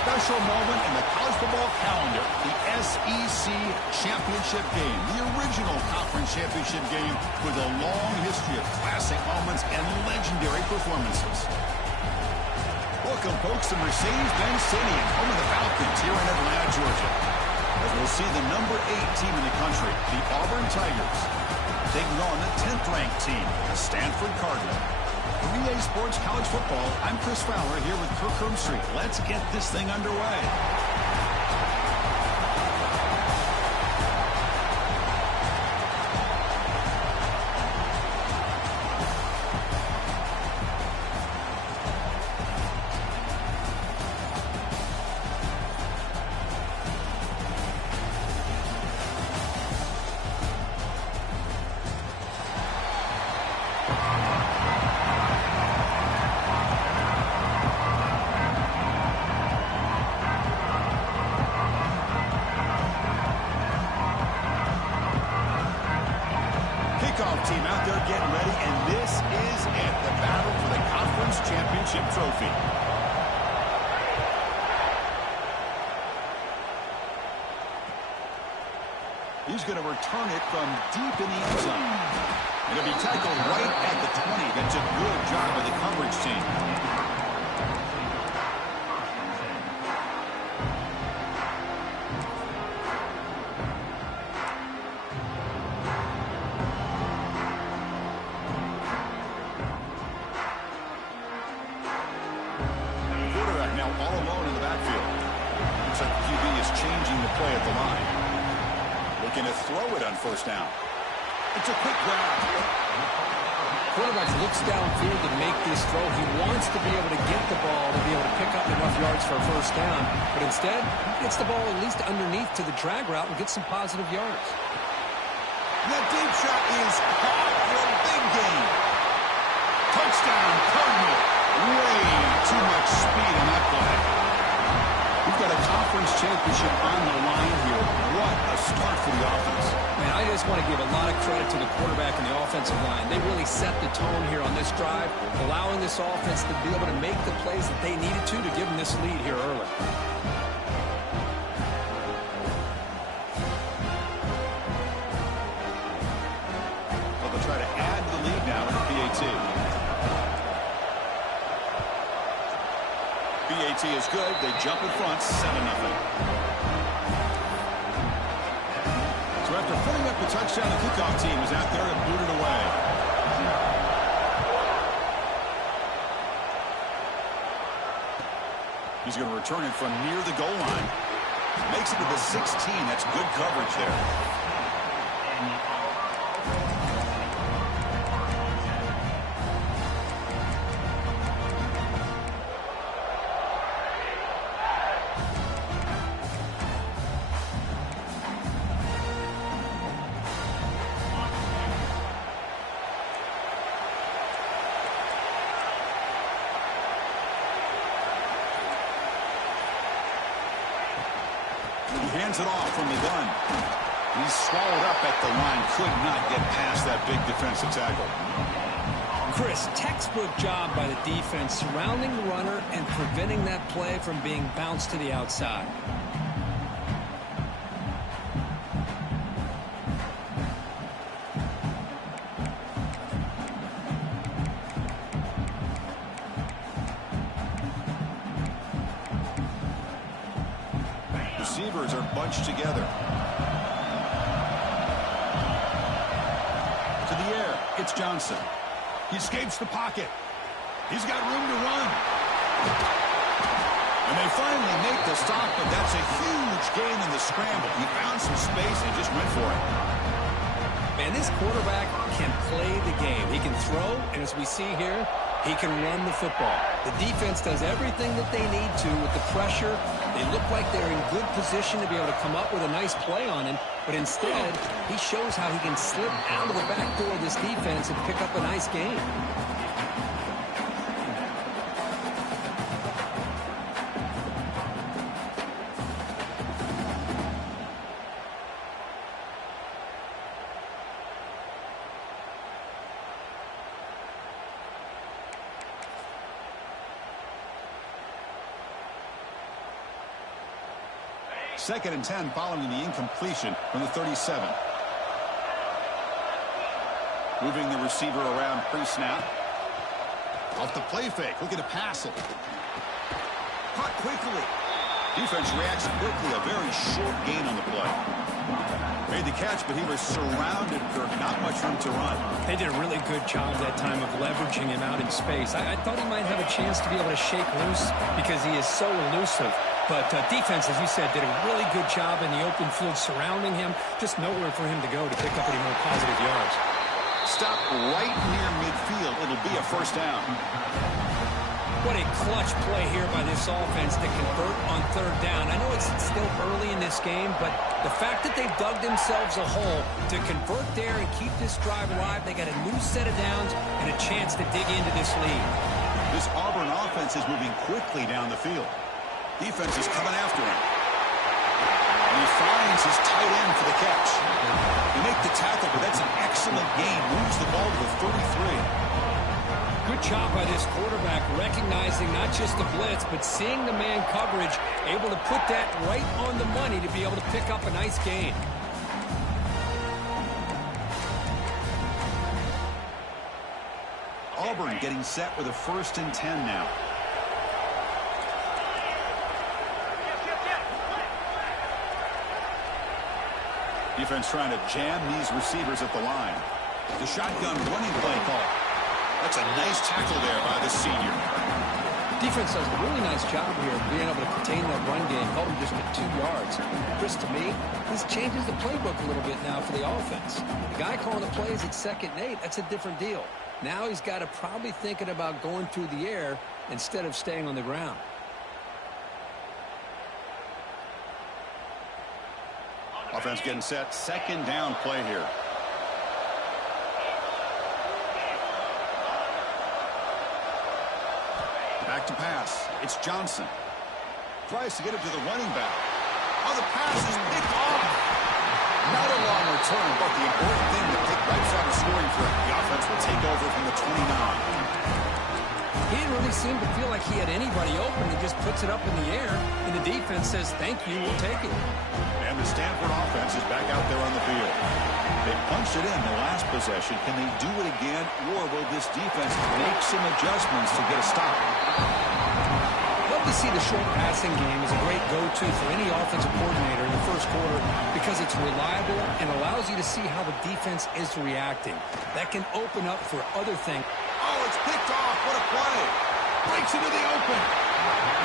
special moment in the college football calendar, the SEC Championship game, the original conference championship game with a long history of classic moments and legendary performances. Welcome, folks, to Mercedes-Benz Stadium, home of the Falcons here in Atlanta, Georgia. As we'll see the number 8 team in the country, the Auburn Tigers, taking on the 10th-ranked team, the Stanford Cardinal. For EA Sports College Football, I'm Chris Fowler here with Kirk Herbstreit. Let's get this thing underway. Team out there getting ready, and this is it, the battle for the conference championship trophy. He's going to return it from deep in the end zone. And it'll be tackled right at the 20. That's a good job by the coverage team. Looking to throw it on first down. It's a quick grab. Quarterback looks downfield to make this throw. He wants to be able to get the ball to be able to pick up enough yards for a first down. But instead, he gets the ball at least underneath to the drag route and gets some positive yards. That deep shot is caught for a big gain. Touchdown, Cardinal. Way too much speed in that play. We've got a conference championship on the line here. What a start for the offense. Man, I just want to give a lot of credit to the quarterback and the offensive line. They really set the tone here on this drive, allowing this offense to be able to make the plays that they needed to give them this lead here early. Well, they'll try to add the lead now in the PAT. PAT is good. They jump in front, 7-0. So after putting up the touchdown, the kickoff team is out there and booted away. He's going to return it from near the goal line. Makes it to the 16. That's good coverage there. Hands it off from the gun. He's swallowed up at the line. Could not get past that big defensive tackle. Chris, textbook job by the defense surrounding the runner and preventing that play from being bounced to the outside. Receivers are bunched together. To the air, it's Johnson. He escapes the pocket. He's got room to run. And they finally make the stop, but that's a huge gain in the scramble. He found some space and just went for it. Man, this quarterback can play the game. He can throw, and as we see here, he can run the football. The defense does everything that they need to with the pressure. They look like they're in good position to be able to come up with a nice play on him, but instead, he shows how he can slip out of the back door of this defense and pick up a nice gain. 2nd and 10 following the incompletion from the 37. Moving the receiver around pre-snap. Off the play fake, looking to pass it. Caught quickly. Defense reacts quickly, a very short gain on the play. Made the catch, but he was surrounded, Kirk. Not much room to run. They did a really good job that time of leveraging him out in space. I thought he might have a chance to be able to shake loose because he is so elusive. But defense, as you said, did a really good job in the open field surrounding him. Just nowhere for him to go to pick up any more positive yards. Stop right near midfield. It'll be a first down. What a clutch play here by this offense to convert on 3rd down. I know it's still early in this game, but the fact that they've dug themselves a hole to convert there and keep this drive alive, they got a new set of downs and a chance to dig into this lead. This Auburn offense is moving quickly down the field. Defense is coming after him. And he finds his tight end for the catch. They make the tackle, but that's an excellent gain. Moves the ball to the 33. Good job by this quarterback recognizing not just the blitz, but seeing the man coverage, able to put that right on the money to be able to pick up a nice gain. Auburn getting set with a 1st and 10 now. Defense trying to jam these receivers at the line. The shotgun running play call. That's a nice tackle there by the senior. Defense does a really nice job here of being able to contain that run game, held him just at 2 yards. Chris, to me, this changes the playbook a little bit now for the offense. The guy calling the plays at 2nd and 8, that's a different deal. Now he's got to probably thinking about going through the air instead of staying on the ground. Offense getting set. 2nd down play here. Back to pass. It's Johnson. Tries to get it to the running back. Oh, the pass is picked off. Not a long return, but the important thing to pick right side of scoring threat. The offense will take over from the 29. He didn't really seem to feel like he had anybody open. He just puts it up in the air, and the defense says, thank you, we'll take it. And the Stanford offense is back out there on the field. They punched it in the last possession. Can they do it again, or will this defense make some adjustments to get a stop? Love to see the short passing game as a great go-to for any offensive coordinator in the 1st quarter because it's reliable and allows you to see how the defense is reacting. That can open up for other things. Oh, it's picked off. What a play. Breaks into the open.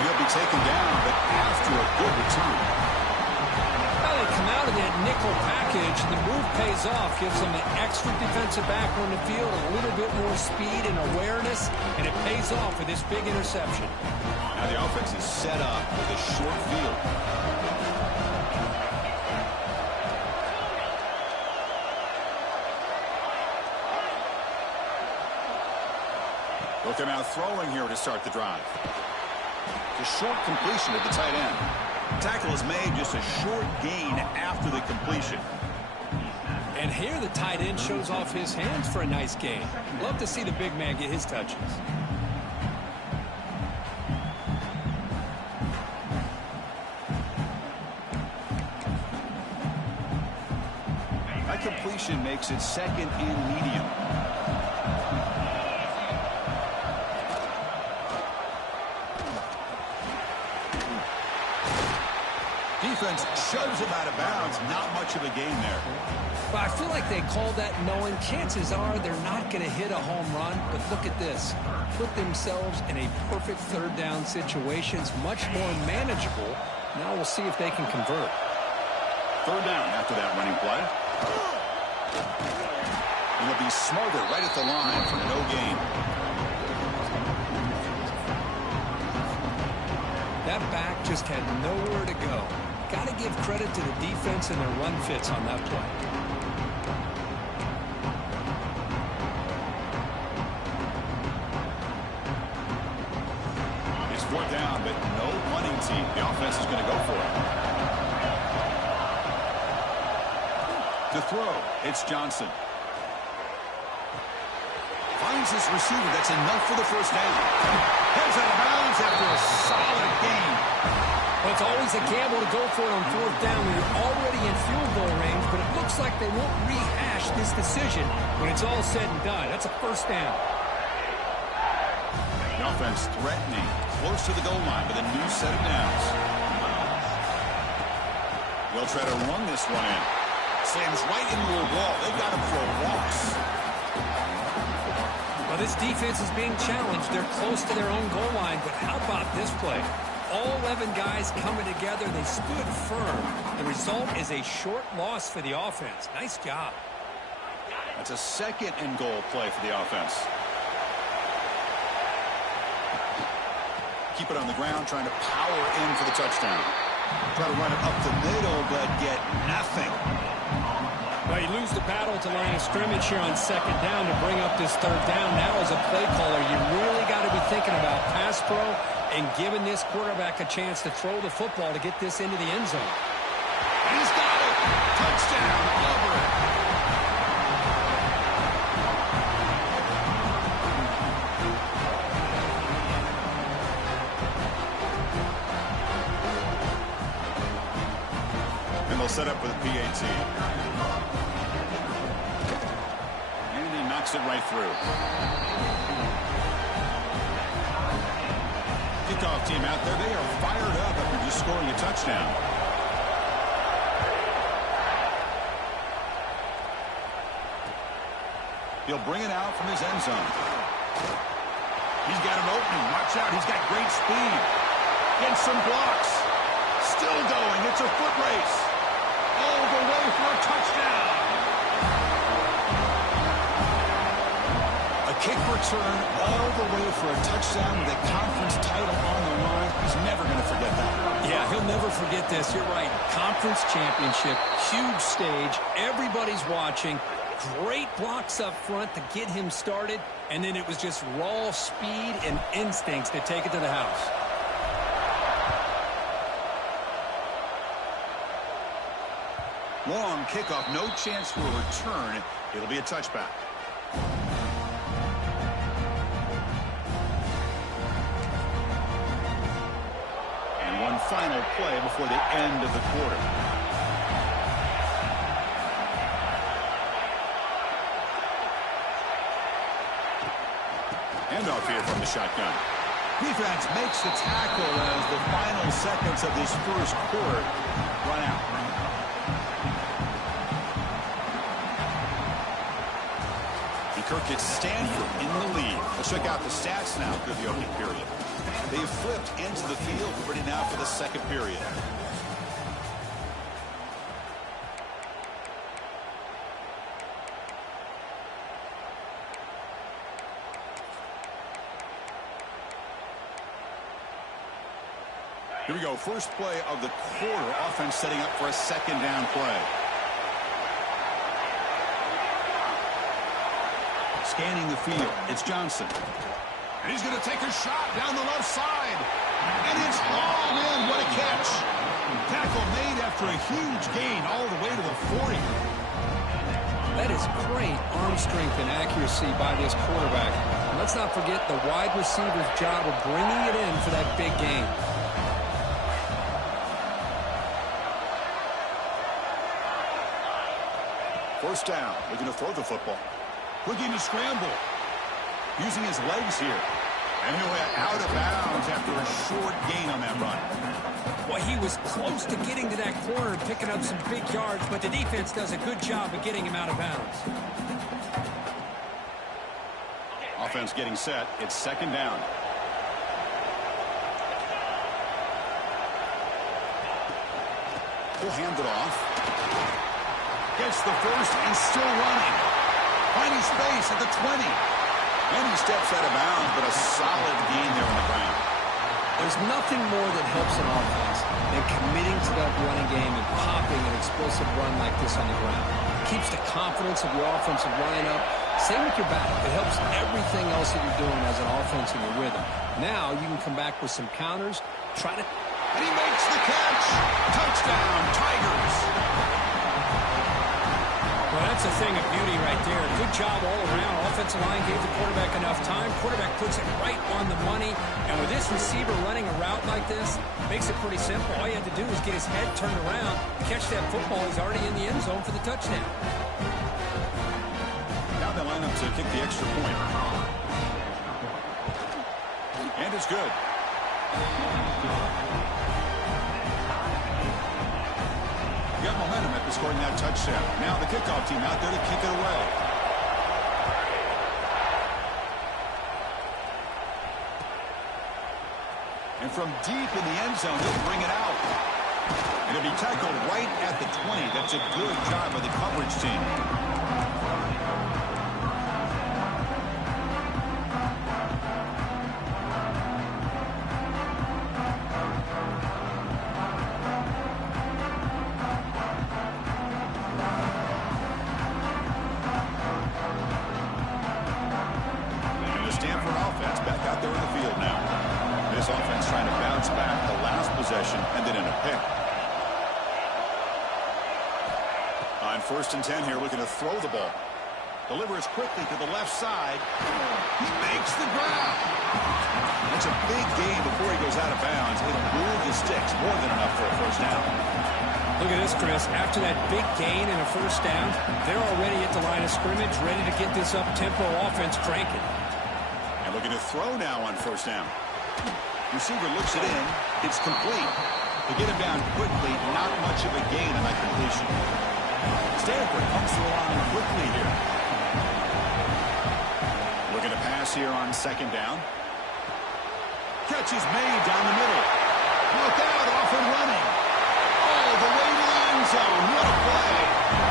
He'll be taken down, but after a good return. Now they come out of that nickel package. The move pays off, gives them an extra defensive back on the field, a little bit more speed and awareness, and it pays off with this big interception. Now the offense is set up with a short field. Look, they're now throwing here to start the drive. The short completion at the tight end. Tackle is made, just a short gain after the completion. And here the tight end shows off his hands for a nice gain. Love to see the big man get his touches. That completion makes it 2nd and medium. Defense shoves him out of bounds. Not much of a gain there. But I feel like they called that knowing chances are they're not going to hit a home run. But look at this. Put themselves in a perfect 3rd down situation. It's much more manageable. Now we'll see if they can convert. 3rd down after that running play. And he'll be smothered right at the line for no gain. That back just had nowhere to go. Got to give credit to the defense and their run fits on that play. It's 4th down, but no punting team. The offense is going to go for it. To throw, it's Johnson. Finds his receiver. That's enough for the 1st down. Heads out of bounds after a solid gain. Well, It's always a gamble to go for it on fourth down when you're already in field goal range, but it looks like they won't rehash this decision when it's all said and done. That's a first down. The offense threatening close to the goal line with a new set of downs. They'll try to run this one in. Slams right into a wall. They've got him for a loss. Well, this defense is being challenged. They're close to their own goal line, but how about this play? All 11 guys coming together. They stood firm. The result is a short loss for the offense. Nice job. That's a second and goal play for the offense. Keep it on the ground, trying to power in for the touchdown. Try to run it up the middle, but get nothing. Well, you lose the battle at the line of scrimmage here on second down to bring up this third down. Now, as a play caller, you really got to be thinking about pass pro and giving this quarterback a chance to throw the football to get this into the end zone. And he's got it. Touchdown, Auburn. And they'll set up with a PAT. And he knocks it right through. Kickoff team out there, they are fired up after just scoring a touchdown. He'll bring it out from his end zone. He's got an opening. Watch out, he's got great speed. Gets some blocks. Still going. It's a foot race. All the way for a touchdown. A kick return all the way for a touchdown with a conference title on the line. He's never going to forget that. Yeah, he'll never forget this. You're right. Conference championship, huge stage. Everybody's watching. Great blocks up front to get him started. And then it was just raw speed and instincts to take it to the house. Long kickoff, no chance for a return. It'll be a touchback. And one final play before the end of the quarter. Handoff here from the shotgun. Defense makes the tackle as the final seconds of this first quarter run out. And Kirk gets Stanford in the lead. Let's check out the stats now through the opening period. They've flipped into the field, ready now for the second period. Here we go. First play of the quarter. Offense setting up for a second down play. Scanning the field. It's Johnson. And he's going to take a shot down the left side. And it's hauled in. What a catch. Tackle made after a huge gain all the way to the 40. That is great arm strength and accuracy by this quarterback. And let's not forget the wide receiver's job of bringing it in for that big gain. First down, looking to throw the football. Looking to scramble. Using his legs here. And he'll get out of bounds after a short gain on that run. Well, he was close to getting to that corner and picking up some big yards, but the defense does a good job of getting him out of bounds. Offense getting set. It's second down. He'll hand it off. Gets the first and still running. Finding space at the 20. And he steps out of bounds, but a solid gain there on the ground. There's nothing more that helps an offense than committing to that running game and popping an explosive run like this on the ground. It keeps the confidence of your offensive line up. Same with your back. It helps everything else that you're doing as an offense in your rhythm. Now you can come back with some counters. And he makes the catch. Touchdown, Tigers. Well, That's a thing of beauty right there. Good job all around. Offensive line gave the quarterback enough time. Quarterback puts it right on the money. And with this receiver running a route like this, makes it pretty simple. All you have to do is get his head turned around, catch that football. He's already in the end zone for the touchdown. Now they line up to kick the extra point. And it's good. Got momentum after scoring that touchdown. Now the kickoff team out there to kick it away. And from deep in the end zone, they'll bring it out. And it'll be tackled right at the 20. That's a good job by the coverage team. First and 10 here, looking to throw the ball. Delivers quickly to the left side. He makes the grab. That's a big gain before he goes out of bounds. It'll move the sticks, more than enough for a first down. Look at this, Chris. After that big gain and a first down, they're already at the line of scrimmage, ready to get this up-tempo offense cranking. And looking to throw now on first down. Receiver looks it in. It's complete. To get him down quickly, not much of a gain in that completion. Stanford comes to the line quickly here. Looking to pass here on second down. Catch is made down the middle. Look out, off and running. All the way to the end zone. What a play.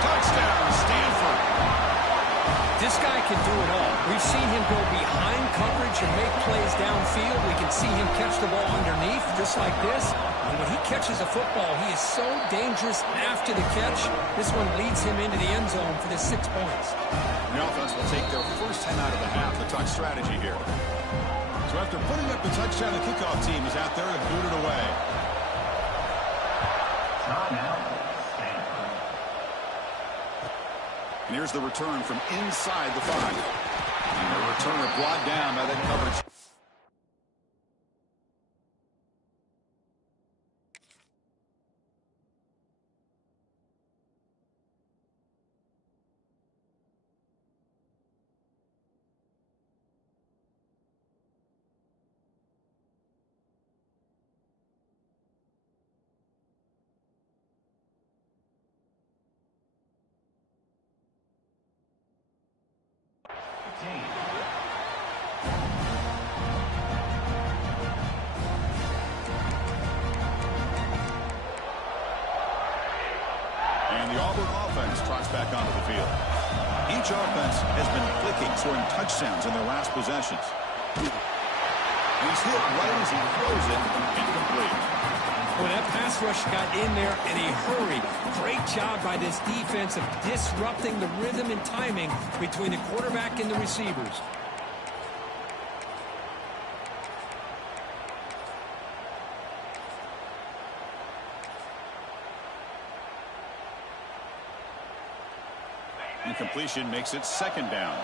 Touchdown, Stanford. This guy can do it all. We've seen him go behind coverage and make plays downfield. We can see him catch the ball underneath, just like this. And when he catches a football, he is so dangerous after the catch. This one leads him into the end zone for the 6 points. The offense will take their first 10 out of the half. The talk strategy here. So after putting up the touchdown, the kickoff team is out there to boot it away. And here's the return from inside the 5. And the returner brought down by that coverage. And the Auburn offense trots back onto the field. Each offense has been clicking, scoring touchdowns in their last possessions. He's hit right as he throws it, incomplete. Well, that pass rush got in there in a hurry. Great job by this defense of disrupting the rhythm and timing between the quarterback and the receivers. Incompletion makes it second down.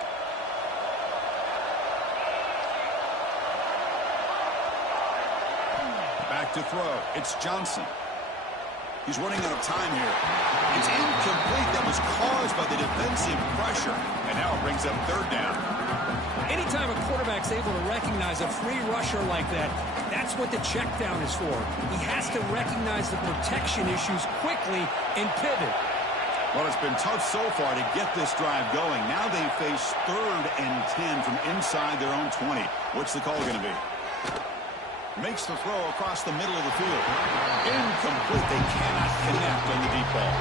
Back to throw. It's Johnson. He's running out of time here. It's incomplete. That was caused by the defensive pressure. And now it brings up third down. Anytime a quarterback's able to recognize a free rusher like that, that's what the check down is for. He has to recognize the protection issues quickly and pivot. Well, it's been tough so far to get this drive going. Now they face 3rd and 10 from inside their own 20. What's the call going to be? Makes the throw across the middle of the field. Incomplete. They cannot connect on the deep ball.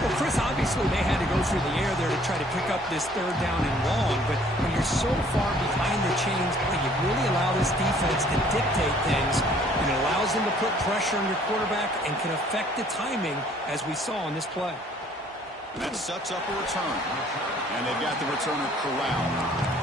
Well, Chris, obviously they had to go through the air there to try to pick up this 3rd down and long, but when you're so far behind the chains, you really allow this defense to dictate things, and it allows them to put pressure on your quarterback and can affect the timing, as we saw on this play. And that sets up a return. And they've got the returner corralled.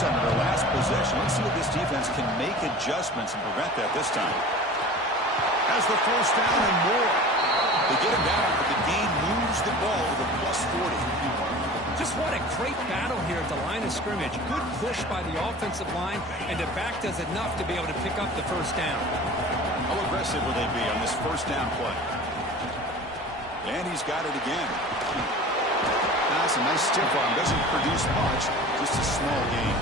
them in their last possession. Let's see if this defense can make adjustments and prevent that this time. Has the first down and more. They get it down, but the game moves the ball to the +40. Just what a great battle here at the line of scrimmage. Good push by the offensive line, and the back does enough to be able to pick up the first down. How aggressive will they be on this first down play? And he's got it again. Now it's a nice stiff arm. Doesn't produce much, just a small gain.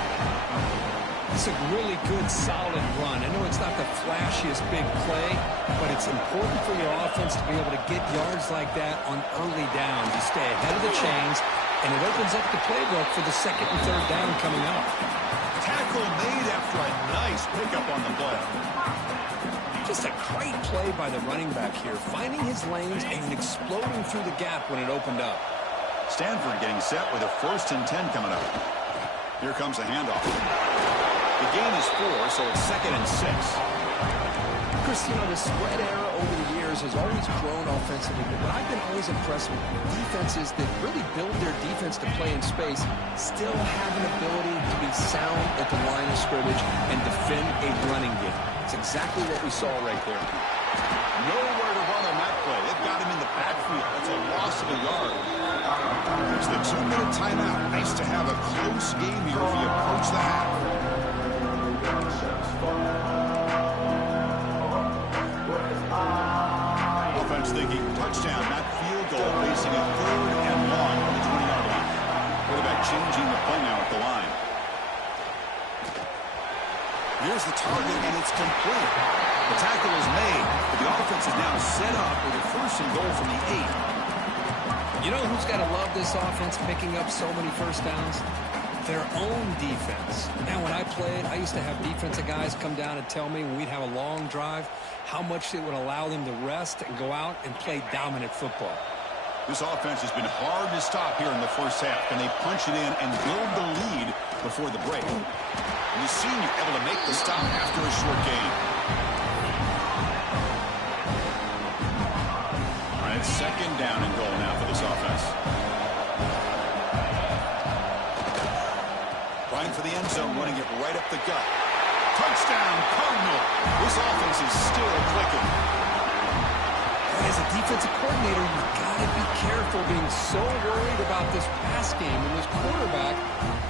It's a really good, solid run. I know it's not the flashiest big play, but it's important for your offense to be able to get yards like that on early down to stay ahead of the chains, and it opens up the playbook for the second and third down coming up. Tackle made after a nice pickup on the play. Just a great play by the running back here, finding his lanes and exploding through the gap when it opened up. Stanford getting set with a 1st and 10 coming up. Here comes the handoff. The gain is 4, so it's 2nd and 6. Chris, you know, the spread era over the years has always grown offensively, but I've been always impressed with defenses that really build their defense to play in space, still have an ability to be sound at the line of scrimmage and defend a running game. It's exactly what we saw right there. Nowhere to run on that play. They've got him in the backfield. That's a loss of a yard. It's the 2-minute timeout. Nice to have a close game here if you approach the half. Offense thinking touchdown, not field goal, facing a 3rd and long on the 20-yard line. Quarterback changing the play now at the line. Here's the target, and it's complete. The tackle is made, but the offense is now set up with a 1st and goal from the 8. You know who's got to love this offense picking up so many first downs? Their own defense. Now, when I played, I used to have defensive guys come down and tell me when we'd have a long drive how much it would allow them to rest and go out and play dominant football. This offense has been hard to stop here in the first half. Can they punch it in and build the lead before the break? And the senior able to make the stop after a short gain. All right, 2nd down and goal now for this offense. Trying for the end zone, running it right up the gut. Touchdown, Cardinal. This offense is still clicking. As a defensive coordinator, you've got to be careful being so worried about this pass game and this quarterback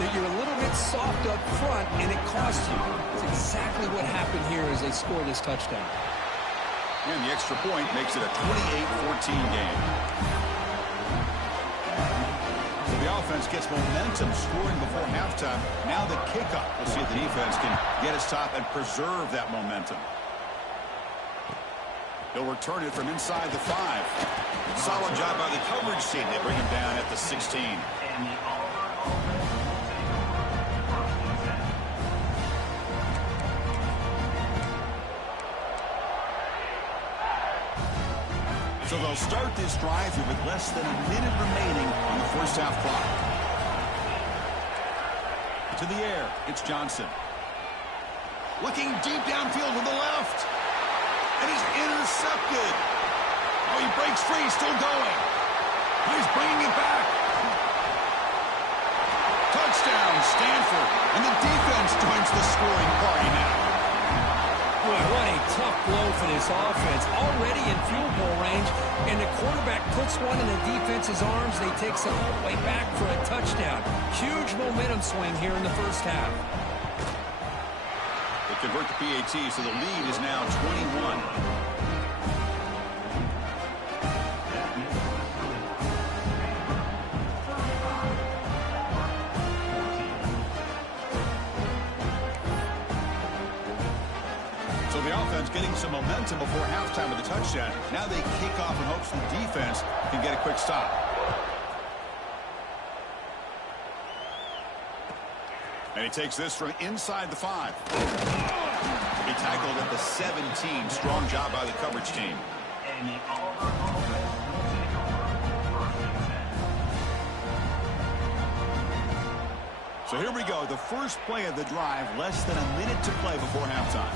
that you're a little bit soft up front and it costs you. It's exactly what happened here as they score this touchdown. And the extra point makes it a 28-14 game. So the offense gets momentum scoring before halftime. Now the kickoff. We'll see if the defense can get a stop and preserve that momentum. They'll return it from inside the 5. Solid job by the coverage team. They bring him down at the 16. So they'll start this drive here with less than a minute remaining on the first half clock. To the air, it's Johnson. Looking deep downfield to the left. And he's intercepted. Oh, he breaks free, still going. He's bringing it back. Touchdown, Stanford. And the defense joins the scoring party now. Boy, what a tough blow for this offense. Already in field goal range, and the quarterback puts one in the defense's arms. They takes it all the way back for a touchdown. Huge momentum swing here in the first half. They convert the PAT, so the lead is now 21. So the offense getting some momentum before halftime with a touchdown. Now they kick off in hopes the defense can get a quick stop. And he takes this from inside the 5. He tackled at the 17. Strong job by the coverage team. So here we go. The first play of the drive. Less than a minute to play before halftime.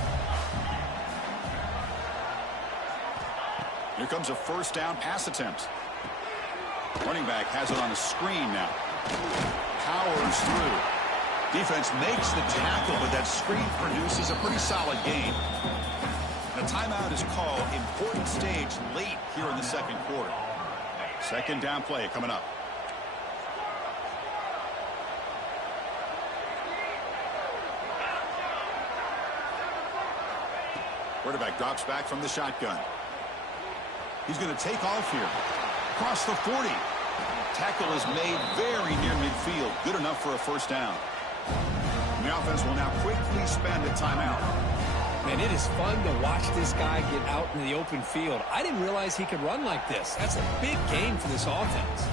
Here comes a first down pass attempt. Running back has it on a screen now. Powers through. Defense makes the tackle, but that screen produces a pretty solid gain. The timeout is called. Important stage late here in the second quarter. Second down play coming up. Quarterback drops back from the shotgun. He's going to take off here. Across the 40. Tackle is made very near midfield. Good enough for a first down. And the offense will now quickly spend a timeout. Man, it is fun to watch this guy get out in the open field. I didn't realize he could run like this. That's a big gain for this offense.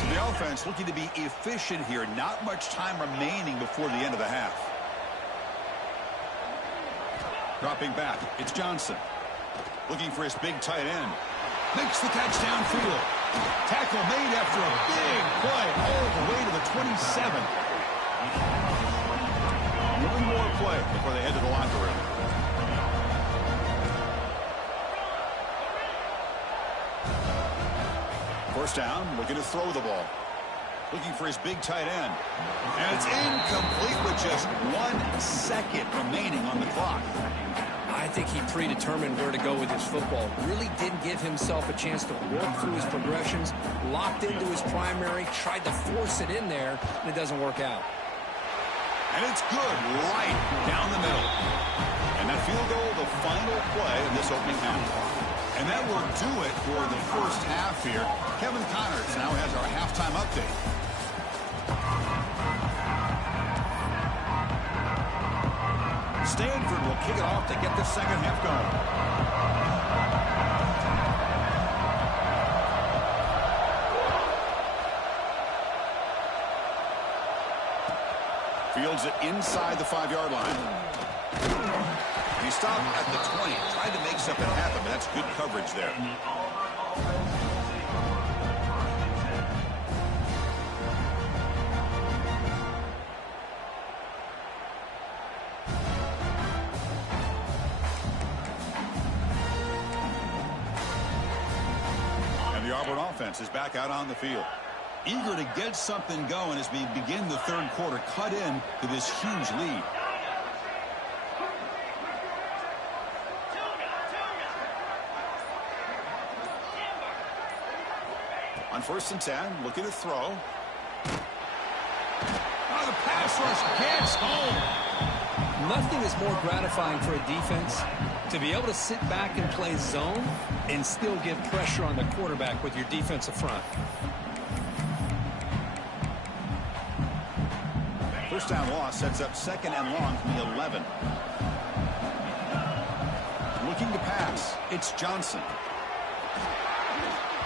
So the offense looking to be efficient here. Not much time remaining before the end of the half. Dropping back, it's Johnson. Looking for his big tight end. Makes the catch downfield. Tackle made after a big play all the way to the 27. One more play before they head to the locker room. First down, looking to throw the ball. Looking for his big tight end. And it's incomplete with just 1 second remaining on the clock. I think he predetermined where to go with his football. Really didn't give himself a chance to work through his progressions. Locked into his primary, tried to force it in there, and it doesn't work out. And it's good right down the middle. And that field goal, the final play in this opening half. And that will do it for the first half here. Kevin Connors now has our halftime update. Stanford will kick it off to get the second half going. Fields it inside the 5-yard line. He stopped at the 20, tried to make something happen, but that's good coverage there. Auburn offense is back out on the field. Eager to get something going as we begin the third quarter. Cut in to this huge lead. On 1st and 10, looking to throw. Oh, the pass rush gets home. Nothing is more gratifying for a defense to be able to sit back and play zone and still give pressure on the quarterback with your defensive front. First down loss sets up second and long from the 11. Looking to pass. It's Johnson.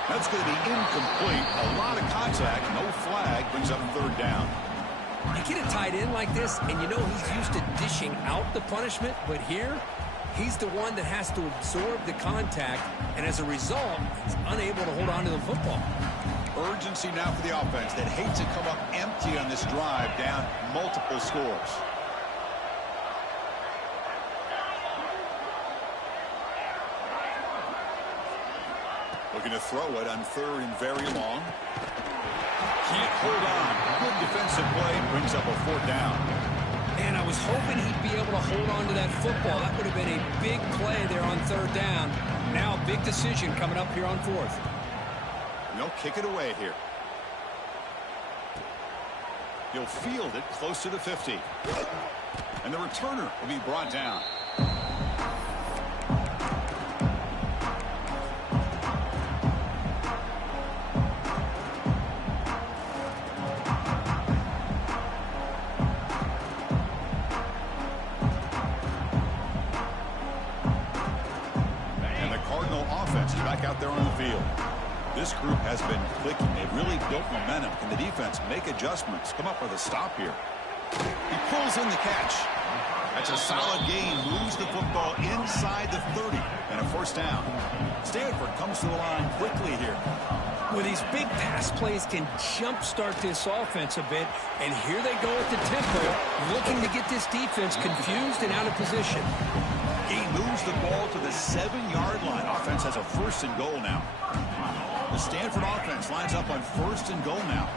That's going to be incomplete. A lot of contact. No flag. Brings up third down. You get a tight end like this, and you know he's used to dishing out the punishment, but here, he's the one that has to absorb the contact, and as a result, he's unable to hold on to the football. Urgency now for the offense that hates to come up empty on this drive, down multiple scores. Looking to throw it on 3rd and very long. Can't hold on. Good defensive play brings up a 4th down. And I was hoping he'd be able to hold on to that football. That would have been a big play there on 3rd down. Now a big decision coming up here on 4th. And they'll kick it away here. He'll field it close to the 50. And the returner will be brought down. Out there on the field. This group has been clicking. They've really built momentum. Can the defense make adjustments? Come up with a stop here. He pulls in the catch. That's a solid gain. Moves the football inside the 30. And a 1st down. Stanford comes to the line quickly here. Well, these big pass plays can jumpstart this offense a bit. And here they go at the tempo, looking to get this defense confused and out of position. He moves the ball to the 7-yard line. Offense has a 1st and goal now. The Stanford offense lines up on 1st and goal now.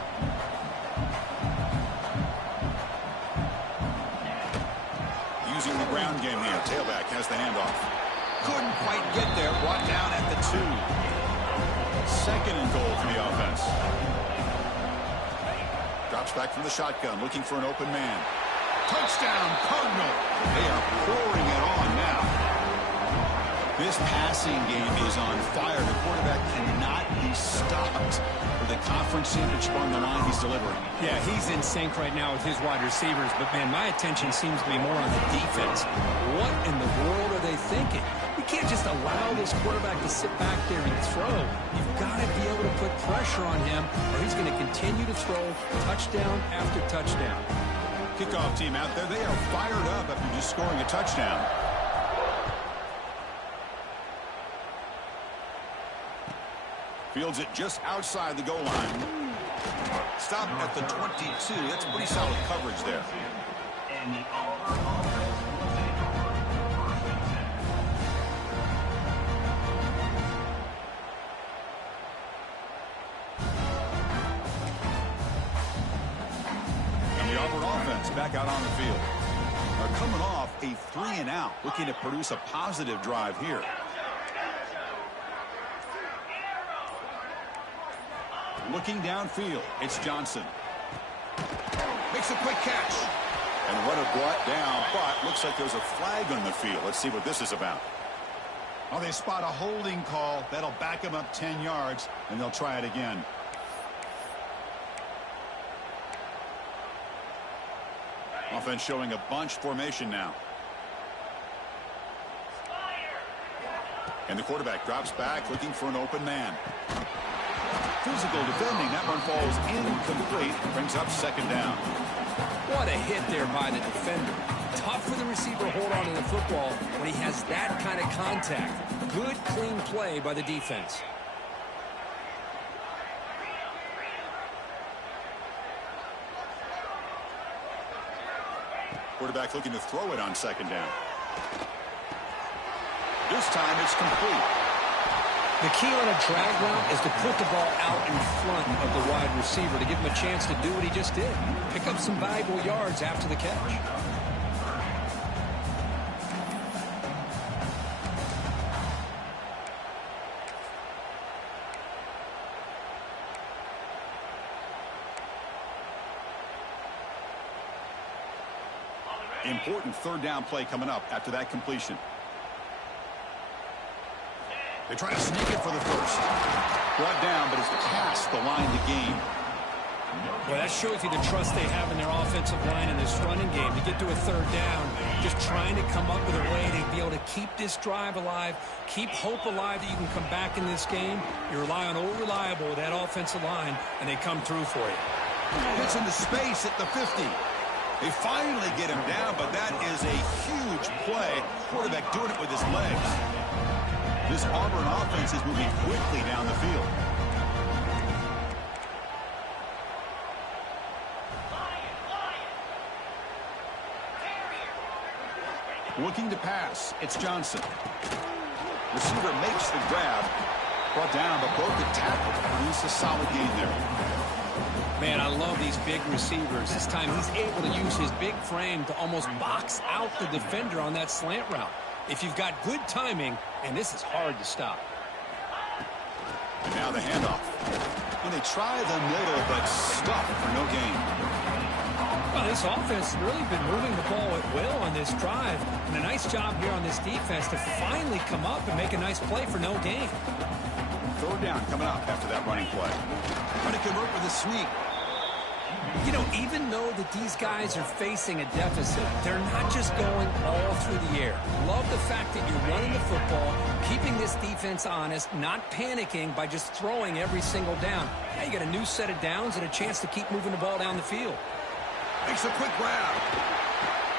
Using the ground game here. Tailback has the handoff. Couldn't quite get there. Brought down at the 2. 2nd and goal for the offense. Drops back from the shotgun, looking for an open man. Touchdown, Cardinal. They are pouring it on now. This passing game is on fire. The quarterback cannot be stopped. With the conference championship on the line, he's delivering. Yeah, he's in sync right now with his wide receivers. But, man, my attention seems to be more on the defense. What in the world are they thinking? You can't just allow this quarterback to sit back there and throw. You've got to be able to put pressure on him, or he's going to continue to throw touchdown after touchdown. Kickoff team out there. They are fired up after just scoring a touchdown. Fields it just outside the goal line. Stop at the 22. That's pretty solid coverage there. And the Auburn offense back out on the field. They're coming off a 3-and-out, looking to produce a positive drive here. Looking downfield, it's Johnson. Makes a quick catch. And runner brought down, but looks like there's a flag on the field. Let's see what this is about. Oh, they spot a holding call. That'll back them up 10 yards, and they'll try it again. Offense showing a bunch formation now. And the quarterback drops back, looking for an open man. Physical defending. That one falls incomplete. Brings up 2nd down. What a hit there by the defender. Tough for the receiver to hold on to the football when he has that kind of contact. Good, clean play by the defense. Quarterback looking to throw it on 2nd down. This time it's complete. The key on a drag route is to put the ball out in front of the wide receiver to give him a chance to do what he just did. Pick up some valuable yards after the catch. Important 3rd down play coming up after that completion. They try to sneak it for the 1st. Brought down, but it's past the line to gain. Well, that shows you the trust they have in their offensive line in this running game. To get to a 3rd down, just trying to come up with a way to be able to keep this drive alive, keep hope alive that you can come back in this game. You rely on Old Reliable with that offensive line, and they come through for you. Gets into space at the 50. They finally get him down, but that is a huge play. Quarterback doing it with his legs. This Auburn offense is moving quickly down the field. Looking to pass, it's Johnson. Receiver makes the grab. Brought down, but broke the tackle. Produce a solid gain there. Man, I love these big receivers. This time he's able to use his big frame to almost box out the defender on that slant route. If you've got good timing, and this is hard to stop. And now the handoff. And they try the middle, but stuck for no gain. Well, this offense has really been moving the ball at will on this drive. And a nice job here on this defense to finally come up and make a nice play for no gain. 3rd down coming up after that running play. Trying to convert with a sneak. You know, even though that these guys are facing a deficit, they're not just going all through the air. Love the fact that you're running the football, keeping this defense honest, not panicking by just throwing every single down. Now you got a new set of downs and a chance to keep moving the ball down the field. Makes a quick grab.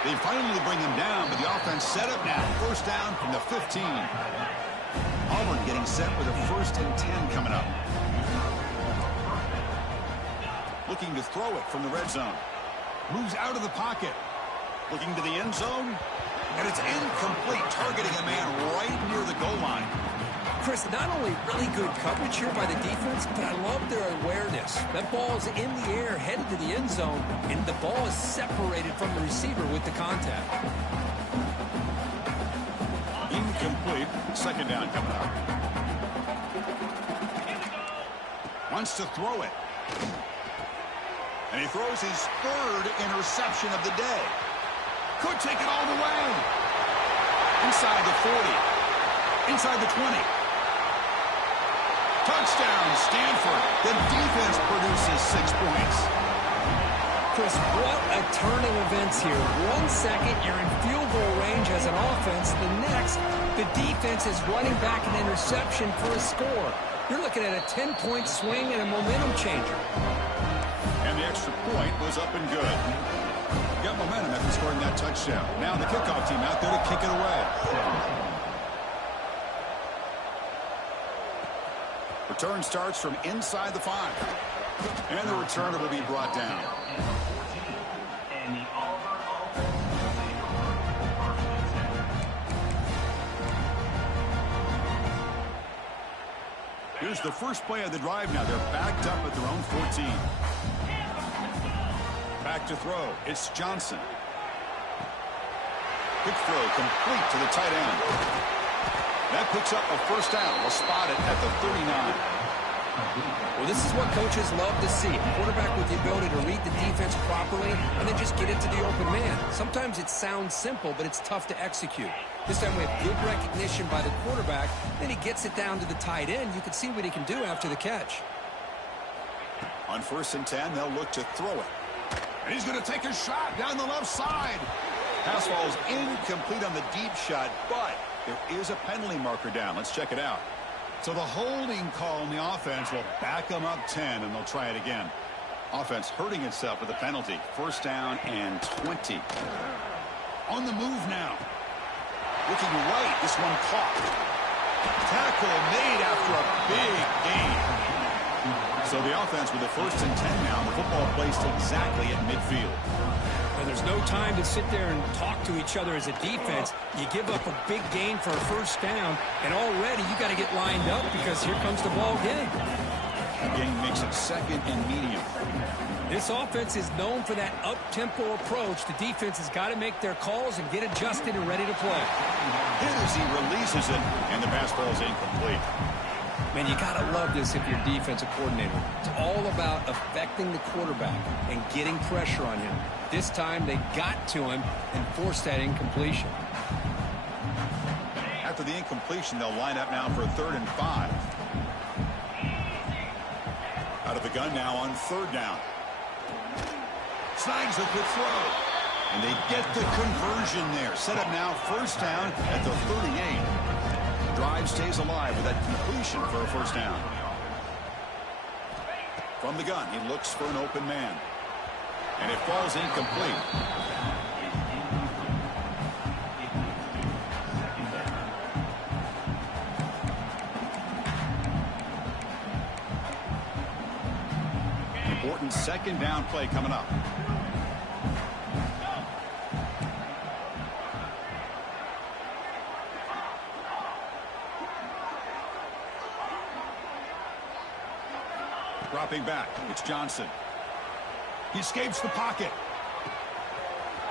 They finally bring him down, but the offense set up now. 1st down from the 15. Auburn getting set with a 1st and 10 coming up. Looking to throw it from the red zone. Moves out of the pocket. Looking to the end zone. And it's incomplete, targeting a man right near the goal line. Chris, not only really good coverage here by the defense, but I love their awareness. That ball is in the air, headed to the end zone, and the ball is separated from the receiver with the contact. Incomplete. Second down coming up. Wants to throw it. And he throws his third interception of the day. Could take it all the way. Inside the 40. Inside the 20. Touchdown, Stanford. The defense produces 6 points. Chris, what a turn of events here. 1 second, you're in field goal range as an offense. The next, the defense is running back an interception for a score. You're looking at a 10-point swing and a momentum changer. And the extra point was up and good. Got momentum after scoring that touchdown. Now the kickoff team out there to kick it away. Return starts from inside the 5. And the returner will be brought down. Here's the first play of the drive now. They're backed up at their own 14. Back to throw. It's Johnson. Quick throw complete to the tight end. That picks up a first down. We'll spot it at the 39. Well, this is what coaches love to see. A quarterback with the ability to read the defense properly and then just get it to the open man. Sometimes it sounds simple, but it's tough to execute. This time we have good recognition by the quarterback. Then he gets it down to the tight end. You can see what he can do after the catch. On 1st and 10, they'll look to throw it. And he's going to take a shot down the left side. Pass falls incomplete on the deep shot, but there is a penalty marker down. Let's check it out. So the holding call on the offense will back them up 10, and they'll try it again. Offense hurting itself with a penalty. First down and 20. On the move now. Looking right. This one caught. Tackle made after a big gain. So the offense with the 1st and 10 now. The football placed exactly at midfield. And there's no time to sit there and talk to each other as a defense. You give up a big gain for a first down, and already you got to get lined up because here comes the ball again. Gain makes it 2nd and medium. This offense is known for that up-tempo approach. The defense has got to make their calls and get adjusted and ready to play. Hit as he releases it, and the pass ball is incomplete. Man, you got to love this if you're a defensive coordinator. It's all about affecting the quarterback and getting pressure on him. This time they got to him and forced that incompletion. After the incompletion, they'll line up now for a 3rd and 5. Out of the gun now on 3rd down. Snags a quick throw. And they get the conversion there. Set up now 1st down at the 38. Drive stays alive with that completion for a 1st down. From the gun, he looks for an open man. And it falls incomplete. Important 2nd down play coming up. Dropping back, it's Johnson. He escapes the pocket.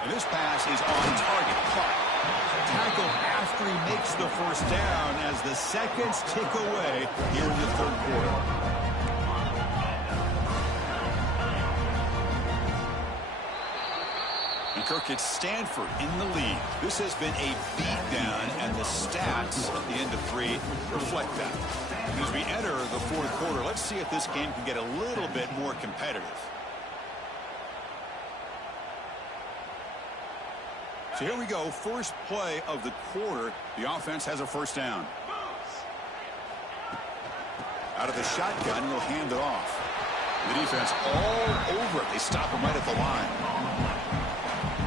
And this pass is on target. Caught. Tackle after he makes the 1st down as the seconds tick away here in the 3rd quarter. And Kirk, it's Stanford in the lead. This has been a beatdown, and the stats at the end of 3 reflect that. And as we enter the 4th quarter, let's see if this game can get a little bit more competitive. So here we go, first play of the quarter. The offense has a 1st down. Out of the shotgun, he'll hand it off. The defense all over it. They stop him right at the line.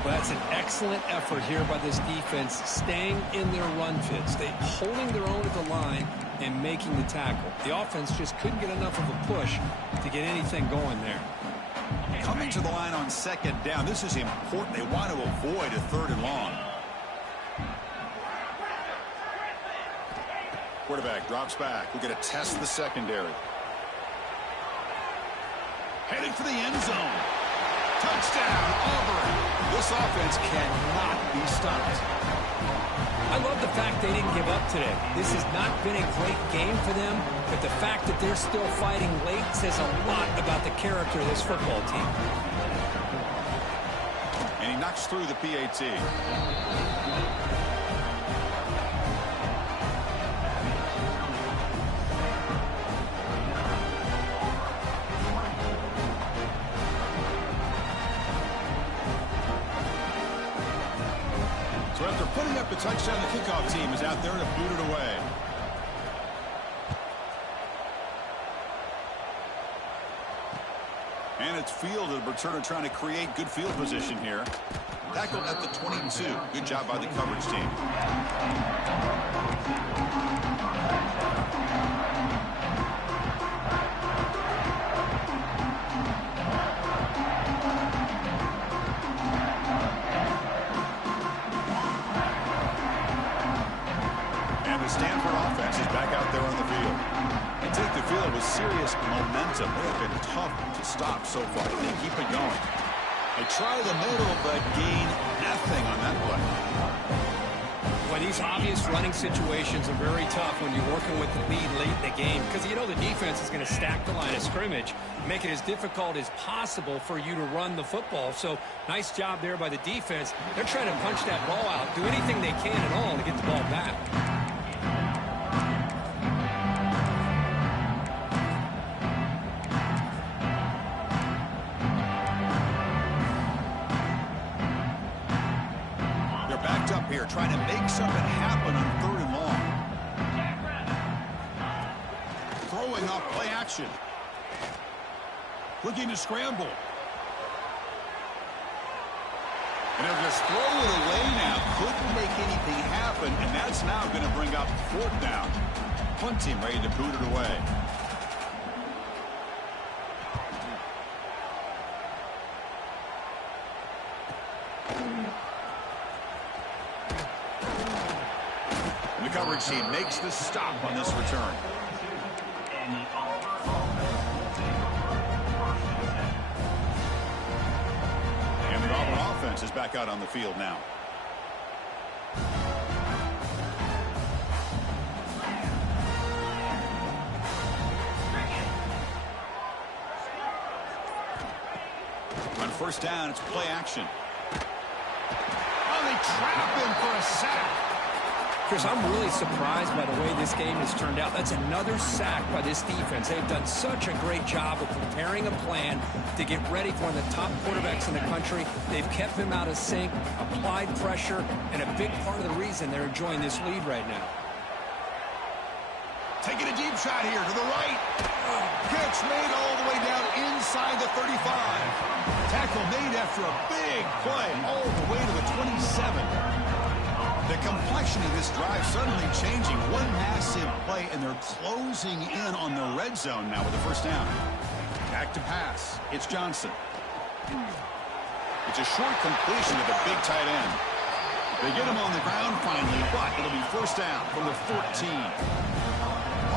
Well, that's an excellent effort here by this defense, staying in their run fits. They holding their own at the line and making the tackle. The offense just couldn't get enough of a push to get anything going there. Coming to the line on 2nd down. This is important. They want to avoid a 3rd and long. Quarterback drops back. We're going to test the secondary. Headed for the end zone. Touchdown, Auburn. This offense cannot be stopped. I love the fact they didn't give up today. This has not been a great game for them, but the fact that they're still fighting late says a lot about the character of this football team. And he knocks through the PAT. So after putting up the touchdown, the kickoff team is out there to boot it away. And it's fielded. Returner trying to create good field position here. Tackled at the 22. Good job by the coverage team. Stanford offense is back out there on the field. They take the field with serious momentum. They have been tough to stop so far. They keep it going. They try the middle, but gain nothing on that play. Well, these obvious running situations are very tough when you're working with the lead late in the game because you know the defense is going to stack the line of scrimmage, make it as difficult as possible for you to run the football. So nice job there by the defense. They're trying to punch that ball out, do anything they can at all to get the ball back. Here trying to make something happen on 3rd and long. Throwing off play action. Looking to scramble. And they'll just throw it away now. Couldn't make anything happen, and that's now going to bring up 4th down. Punt team ready to boot it away. The coverage team makes the stop on this return. And the Auburn offense is back out on the field now. On 1st down, it's play action. Oh, they trap him for a sack. Chris, I'm really surprised by the way this game has turned out. That's another sack by this defense. They've done such a great job of preparing a plan to get ready for one of the top quarterbacks in the country. They've kept him out of sync, applied pressure, and a big part of the reason they're enjoying this lead right now. Taking a deep shot here to the right. Catch made all the way down inside the 35. Tackle made after a big play all the way to the 27. The complexion of this drive suddenly changing. One massive play, and they're closing in on the red zone now with the 1st down. Back to pass. It's Johnson. It's a short completion to the big tight end. They get him on the ground finally, but it'll be 1st down from the 14.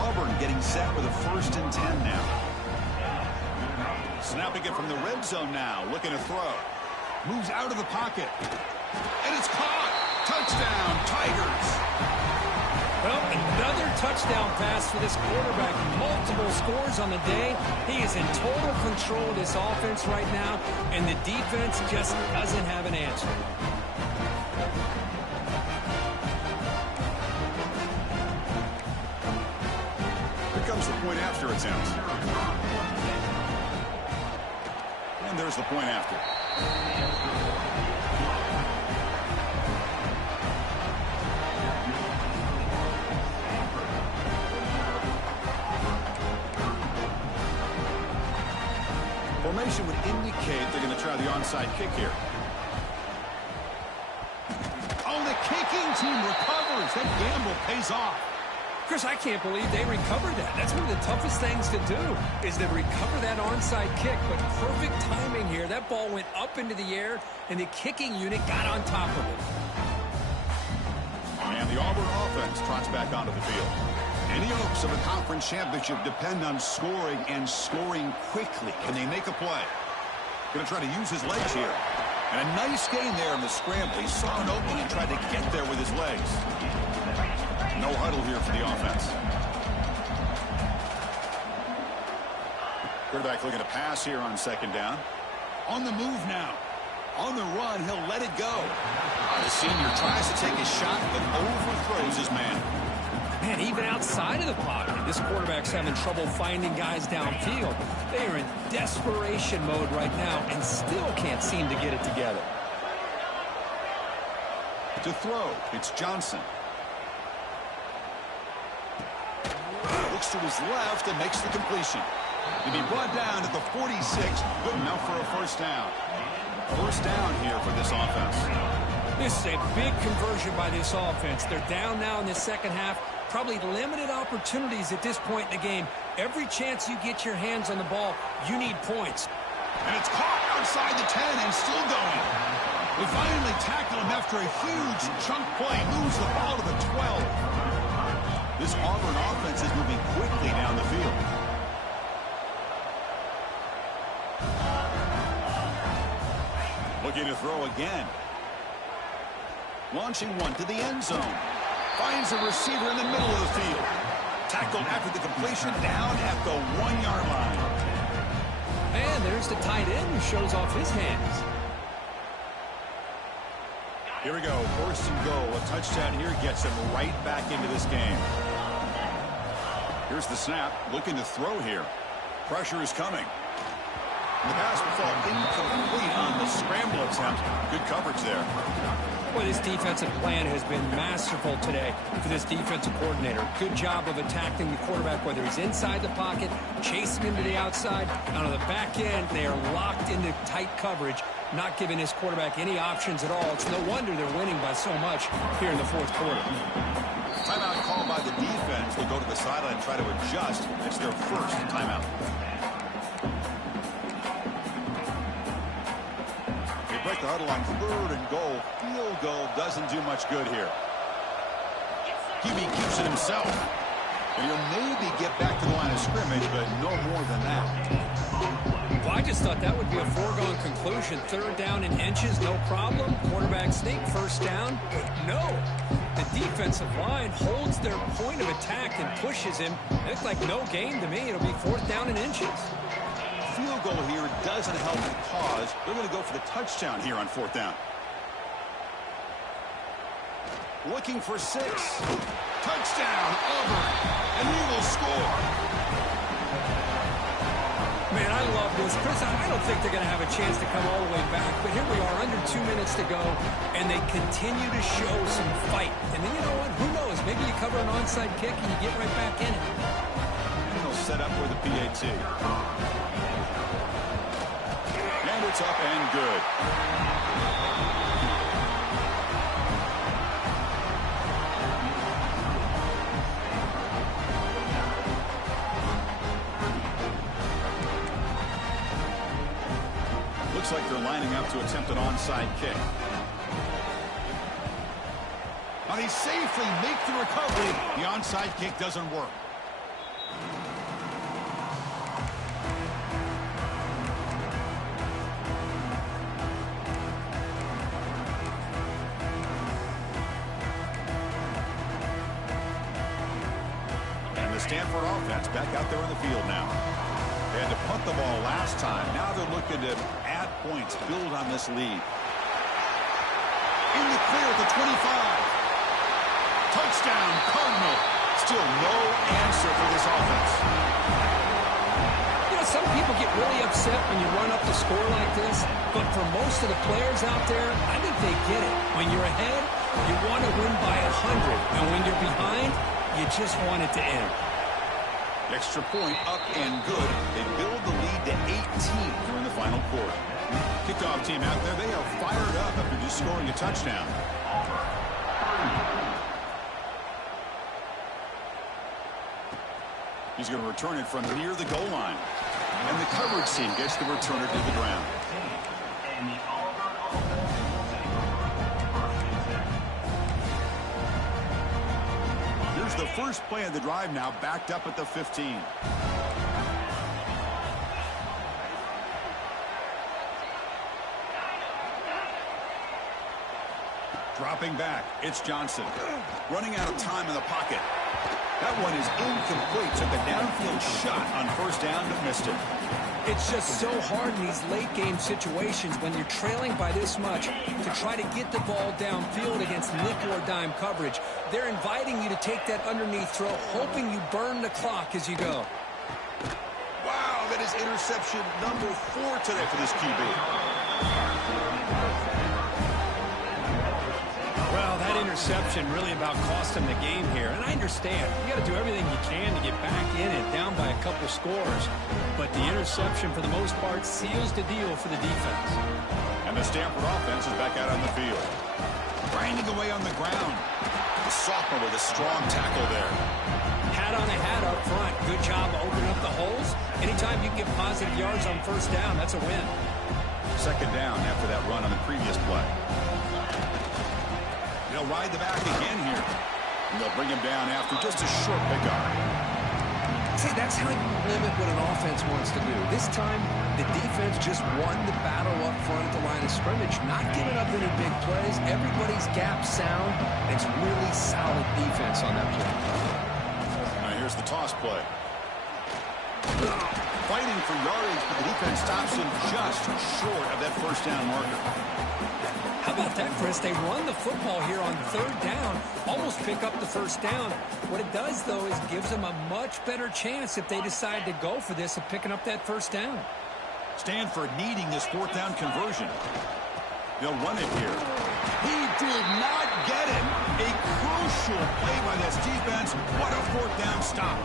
Auburn getting set with a 1st and 10 now. Snapping it from the red zone now, looking to throw. Moves out of the pocket. And it's caught. Touchdown, Tigers. Well, another touchdown pass for this quarterback. Multiple scores on the day. He is in total control of this offense right now, and the defense just doesn't have an answer. Here comes the point after attempt. And there's the point after. Formation would indicate they're going to try the onside kick here. Oh, the kicking team recovers. That gamble pays off. Chris, I can't believe they recovered that. That's one of the toughest things to do, is to recover that onside kick. But perfect timing here. That ball went up into the air, and the kicking unit got on top of it. And the Auburn offense trots back onto the field. Any hopes of a conference championship depend on scoring and scoring quickly. Can they make a play? Going to try to use his legs here. And a nice gain there in the scramble. He saw an opening and tried to get there with his legs. No huddle here for the offense. Quarterback looking to pass here on second down. On the move now. On the run, he'll let it go. The senior tries to take a shot, but overthrows his man. Man, even outside of the pocket, this quarterback's having trouble finding guys downfield. They are in desperation mode right now and still can't seem to get it together. To throw, it's Johnson. Looks to his left and makes the completion. To be brought down at the 46, good enough for a first down. First down here for this offense. This is a big conversion by this offense. They're down now in the second half. Probably limited opportunities at this point in the game. Every chance you get your hands on the ball, you need points. And it's caught outside the 10 and still going. We finally tackle him after a huge chunk play. Moves the ball to the 12. This Auburn offense is moving quickly down the field. Looking to throw again. Launching one to the end zone. Finds a receiver in the middle of the field. Tackled after the completion down at the 1-yard line. And there's the tight end who shows off his hands. Here we go. First and goal. A touchdown here gets him right back into this game. Here's the snap. Looking to throw here. Pressure is coming. The pass will fall incomplete on the scramble attempt. Good coverage there. Boy, this defensive plan has been masterful today for this defensive coordinator. Good job of attacking the quarterback, whether he's inside the pocket, chasing him to the outside. And on the back end, they are locked into tight coverage, not giving his quarterback any options at all. It's no wonder they're winning by so much here in the fourth quarter. Timeout called by the defense. They'll go to the sideline and try to adjust. It's their first timeout. Break the huddle on third and goal. Field goal doesn't do much good here. QB keeps it himself. And he'll maybe get back to the line of scrimmage, but no more than that. Well, I just thought that would be a foregone conclusion. Third down in inches, no problem. Quarterback sneak, first down. But no. The defensive line holds their point of attack and pushes him. It looked like no gain to me. It'll be fourth down in inches. Field goal here doesn't help the cause. They're going to go for the touchdown here on fourth down. Looking for 6. Touchdown, Auburn. And he will score. Man, I love this. Chris, I don't think they're going to have a chance to come all the way back, but here we are, under 2 minutes to go, and they continue to show some fight. And then you know what? Who knows? Maybe you cover an onside kick and you get right back in it. And they'll set up with a PAT. And it's up and good. Looks like they're lining up to attempt an onside kick. And they safely make the recovery. The onside kick doesn't work. Stanford offense back out there in the field now. They had to punt the ball last time. Now they're looking to add points, build on this lead. In the clear at the 25. Touchdown, Cardinal. Still no answer for this offense. You know, some people get really upset when you run up the score like this, but for most of the players out there, I think they get it. When you're ahead, you want to win by 100. And when you're behind, you just want it to end. Extra point up and good. They build the lead to 18 here in the final quarter. Kickoff team out there, they are fired up after just scoring a touchdown. He's going to return it from near the goal line. And the coverage team gets the returner to the ground. Here's the first play of the drive now, backed up at the 15. Dropping back, it's Johnson. Running out of time in the pocket. That one is incomplete. Took a downfield shot on first down, but missed it. It's just so hard in these late-game situations when you're trailing by this much to try to get the ball downfield against nickel or dime coverage. They're inviting you to take that underneath throw, hoping you burn the clock as you go. Wow, that is interception number 4 today for this QB. Well, that interception really about cost him the game here. And I understand. You got to do everything you can to get back in it, down by a couple scores. But the interception, for the most part, seals the deal for the defense. And the Stanford offense is back out on the field. Grinding away on the ground. The sophomore with a strong tackle there. Hat on a hat up front. Good job opening up the holes. Anytime you can get positive yards on first down, that's a win. Second down after that run on the previous play. They'll ride the back again here. And they'll bring him down after just a short pickup. See, that's how you limit what an offense wants to do. This time, the defense just won the battle up front at the line of scrimmage, not giving up any big plays. Everybody's gap sound. It's really solid defense on that play. Now here's the toss play. Fighting for yardage, but the defense stops him just short of that first down marker. How about that, Chris? They run the football here on third down, almost pick up the first down. What it does, though, is gives them a much better chance if they decide to go for this of picking up that first down. Stanford needing this fourth down conversion. They'll run it here. He did not get it. A crucial play by this defense. What a fourth down stop.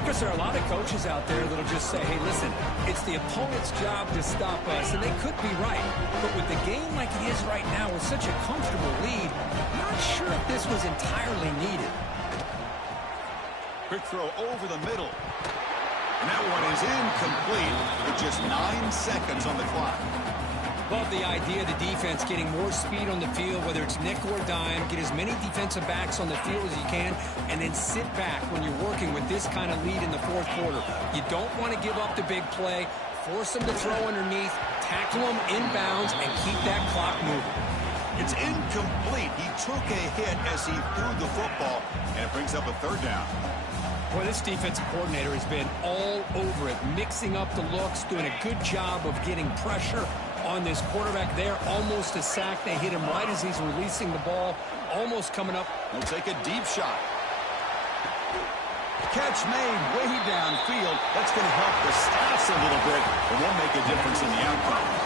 Because there are a lot of coaches out there that'll just say, hey, listen, it's the opponent's job to stop us, and they could be right. But with the game like it is right now with such a comfortable lead, I'm not sure if this was entirely needed. Quick throw over the middle. And that one is incomplete with just 9 seconds on the clock. Love the idea of the defense getting more speed on the field, whether it's nickel or dime, get as many defensive backs on the field as you can, and then sit back when you're working with this kind of lead in the fourth quarter. You don't want to give up the big play, force them to throw underneath, tackle them inbounds, and keep that clock moving. It's incomplete. He took a hit as he threw the football, and it brings up a third down. Boy, this defensive coordinator has been all over it, mixing up the looks, doing a good job of getting pressure on this quarterback there. Almost a sack. They hit him right as he's releasing the ball, almost coming up. He'll take a deep shot. Catch made way downfield. That's going to help the stats a little bit, but won't make a difference in the outcome.